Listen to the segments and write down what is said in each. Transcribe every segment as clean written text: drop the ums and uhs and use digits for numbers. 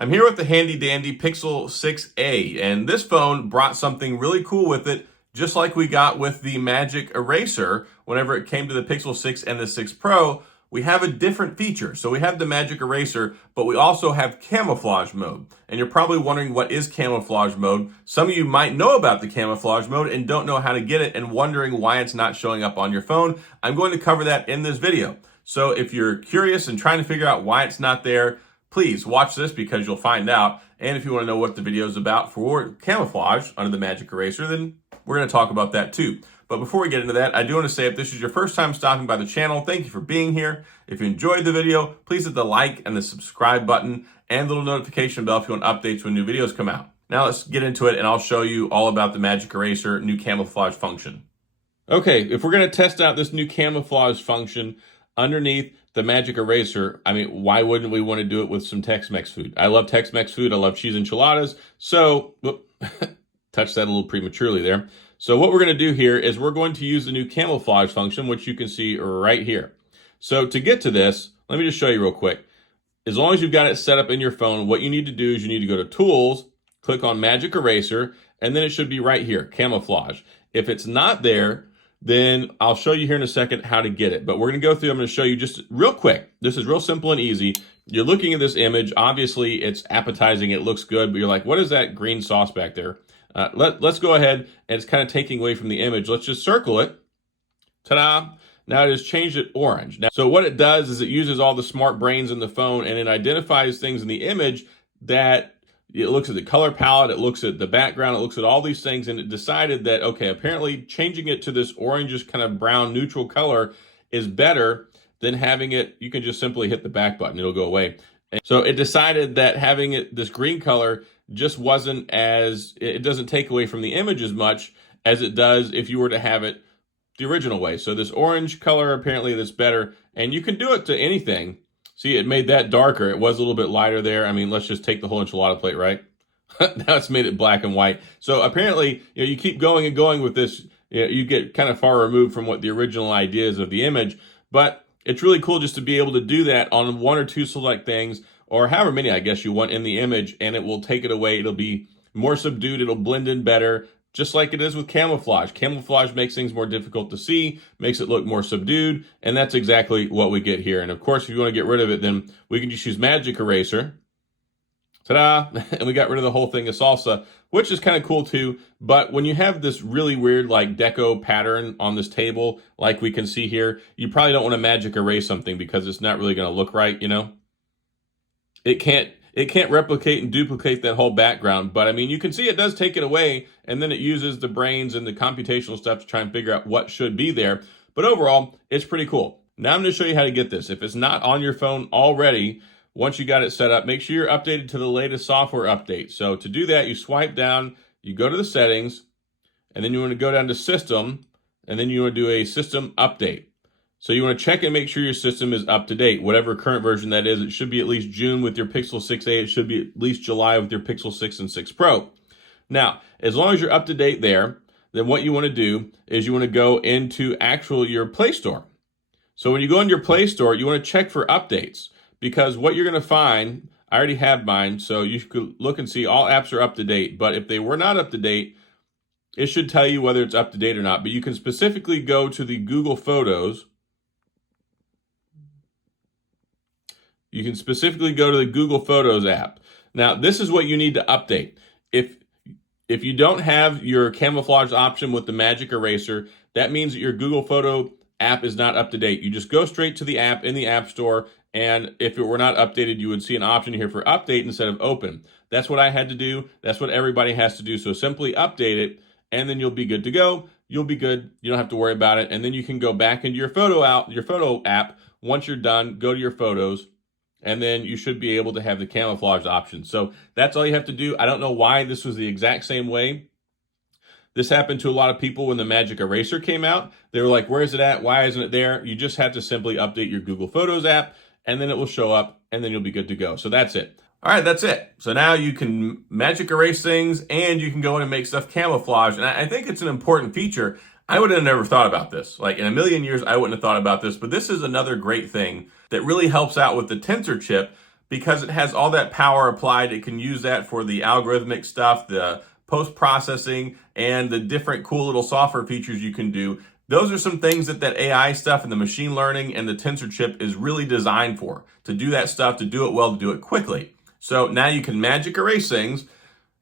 I'm here with the handy dandy Pixel 6a, and this phone brought something really cool with it, just like we got with the Magic Eraser whenever it came to the Pixel 6 and the 6 Pro. We have a different feature. So we have the Magic Eraser, but we also have Camouflage mode. And you're probably wondering, what is Camouflage mode? Some of you might know about the Camouflage mode and don't know how to get it and wondering why it's not showing up on your phone. I'm going to cover that in this video. So if you're curious and trying to figure out why it's not there, please watch this because you'll find out. And if you want to know what the video is about for Camouflage under the Magic Eraser, then we're going to talk about that too. But before we get into that, I do want to say, if this is your first time stopping by the channel, thank you for being here. If you enjoyed the video, please hit the like and the subscribe button and the little notification bell if you want updates when new videos come out. Now let's get into it and I'll show you all about the Magic Eraser new camouflage function. Okay, if we're going to test out this new camouflage function underneath the Magic Eraser, I mean, why wouldn't we want to do it with some Tex-Mex food? I love Tex-Mex food. I love cheese enchiladas. So, touched that a little prematurely there. So what we're going to do here is we're going to use the new camouflage function, which you can see right here. So to get to this, let me just show you real quick. As long as you've got it set up in your phone, what you need to do is you need to go to Tools, click on Magic Eraser, and then it should be right here, Camouflage. If it's not there, then I'll show you here in a second how to get it. But we're going to go through, I'm going to show you just real quick. This is real simple and easy. You're looking at this image. Obviously, it's appetizing. It looks good, but you're like, what is that green sauce back there? Let's go ahead, and it's kind of taking away from the image. Let's just circle it. Ta-da! Now it has changed it orange. Now, so what it does is it uses all the smart brains in the phone, and it identifies things in the image that it looks at the color palette, it looks at the background, it looks at all these things, and it decided that, okay, apparently changing it to this orangish kind of brown neutral color is better than having it, you can just simply hit the back button, it'll go away. And so it decided that having it this green color just wasn't as, it doesn't take away from the image as much as it does if you were to have it the original way. So this orange color, apparently that's better, and you can do it to anything. See, it made that darker. It was a little bit lighter there. I mean, let's just take the whole enchilada plate, right? Now it's made it black and white. So apparently, you keep going and going with this, you get kind of far removed from what the original idea is of the image, but it's really cool just to be able to do that on one or two select things, or however many, I guess, you want in the image, and it will take it away. It'll be more subdued. It'll blend in better, just like it is with camouflage. Camouflage makes things more difficult to see, makes it look more subdued, and that's exactly what we get here. And of course, if you want to get rid of it, then we can just use Magic Eraser. Ta-da! And we got rid of the whole thing of salsa, which is kind of cool too. But when you have this really weird like deco pattern on this table, like we can see here, you probably don't want to Magic Erase something because it's not really going to look right, you know? It can't replicate and duplicate that whole background, but I mean, you can see it does take it away, and then it uses the brains and the computational stuff to try and figure out what should be there. But overall, it's pretty cool. Now I'm going to show you how to get this. If it's not on your phone already, once you got it set up, make sure you're updated to the latest software update. So to do that, you swipe down, you go to the settings, and then you want to go down to System, and then you want to do a System Update. So you want to check and make sure your system is up to date, whatever current version that is. It should be at least June with your Pixel 6a. It should be at least July with your Pixel 6 and 6 Pro. Now, as long as you're up to date there, then what you want to do is you want to go into your Play Store. So when you go in your Play Store, you want to check for updates, because what you're going to find, I already have mine, so you could look and see all apps are up to date. But if they were not up to date, it should tell you whether it's up to date or not. But you can specifically go to the Google Photos. You can specifically go to the Google Photos app. Now, this is what you need to update. If you don't have your camouflage option with the Magic Eraser, that means that your Google Photo app is not up to date. You just go straight to the app in the App Store, and if it were not updated, you would see an option here for update instead of open. That's what I had to do. That's what everybody has to do. So simply update it, and then you'll be good to go. You'll be good. You don't have to worry about it. And then you can go back into your photo app. Once you're done, go to your photos, and then you should be able to have the camouflage option. So that's all you have to do. I don't know why this was the exact same way. This happened to a lot of people when the Magic Eraser came out. They were like, where is it at? Why isn't it there? You just have to simply update your Google Photos app, and then it will show up, and then you'll be good to go. So that's it. All right, that's it. So now you can Magic Erase things, and you can go in and make stuff camouflage. And I think it's an important feature. I would have never thought about this. Like in a million years, I wouldn't have thought about this, but this is another great thing that really helps out with the Tensor chip because it has all that power applied. It can use that for the algorithmic stuff, the post-processing, and the different cool little software features you can do. Those are some things that AI stuff and the machine learning and the tensor chip is really designed for, to do that stuff, to do it well, to do it quickly. So now you can magic erase things,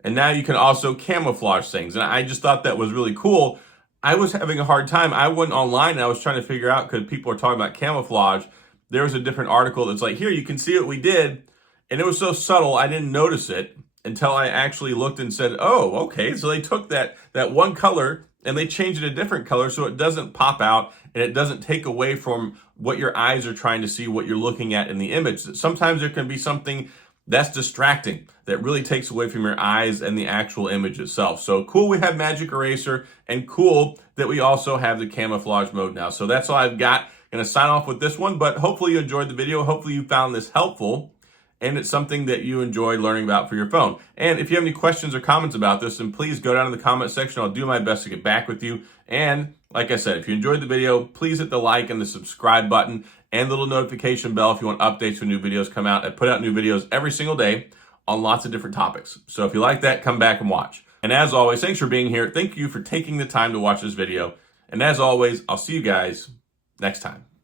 and now you can also camouflage things. And I just thought that was really cool. I was having a hard time. I went online and I was trying to figure out, because people are talking about camouflage. There was a different article that's like, here, you can see what we did. And it was so subtle, I didn't notice it until I actually looked and said, oh, okay. So they took that one color and they changed it a different color so it doesn't pop out and it doesn't take away from what your eyes are trying to see, what you're looking at in the image. Sometimes there can be something that's distracting that really takes away from your eyes and the actual image itself. So cool we have Magic Eraser, and cool that we also have the camouflage mode now. So that's all I've got. Going to sign off with this one, but hopefully you enjoyed the video. Hopefully you found this helpful, and it's something that you enjoyed learning about for your phone. And if you have any questions or comments about this, then please go down in the comment section. I'll do my best to get back with you. And like I said, if you enjoyed the video, please hit the like and the subscribe button and the little notification bell if you want updates when new videos come out. I put out new videos every single day on lots of different topics. So if you like that, come back and watch. And as always, thanks for being here. Thank you for taking the time to watch this video. And as always, I'll see you guys next time.